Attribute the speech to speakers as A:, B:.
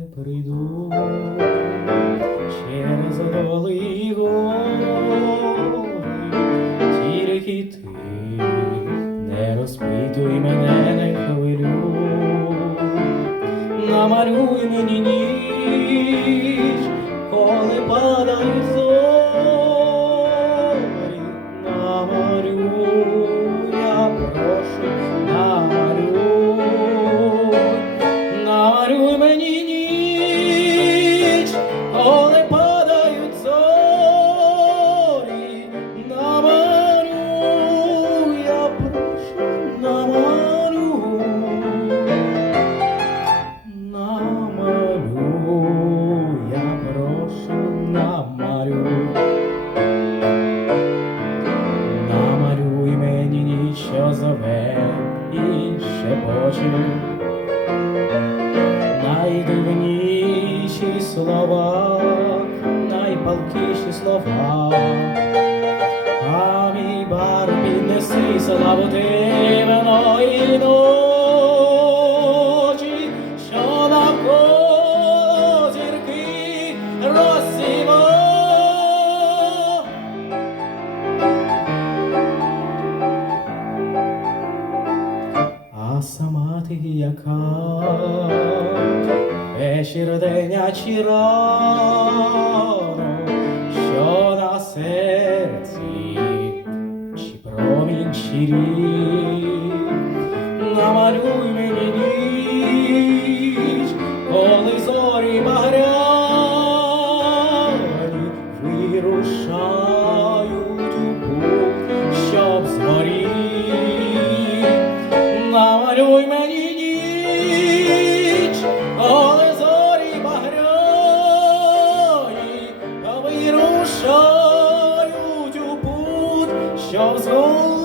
A: перейду через доли гори, тільки ти не розпитуй мене, не хвилю, намалюй мені ні. Шепоче. Найдивніші слова, найпалкіші слова. А мій бар піднеси славу дивної ночі, яка вечір день а чи рано, що на серці, чи промінь чи рік, Вирушають у путь, що взгод.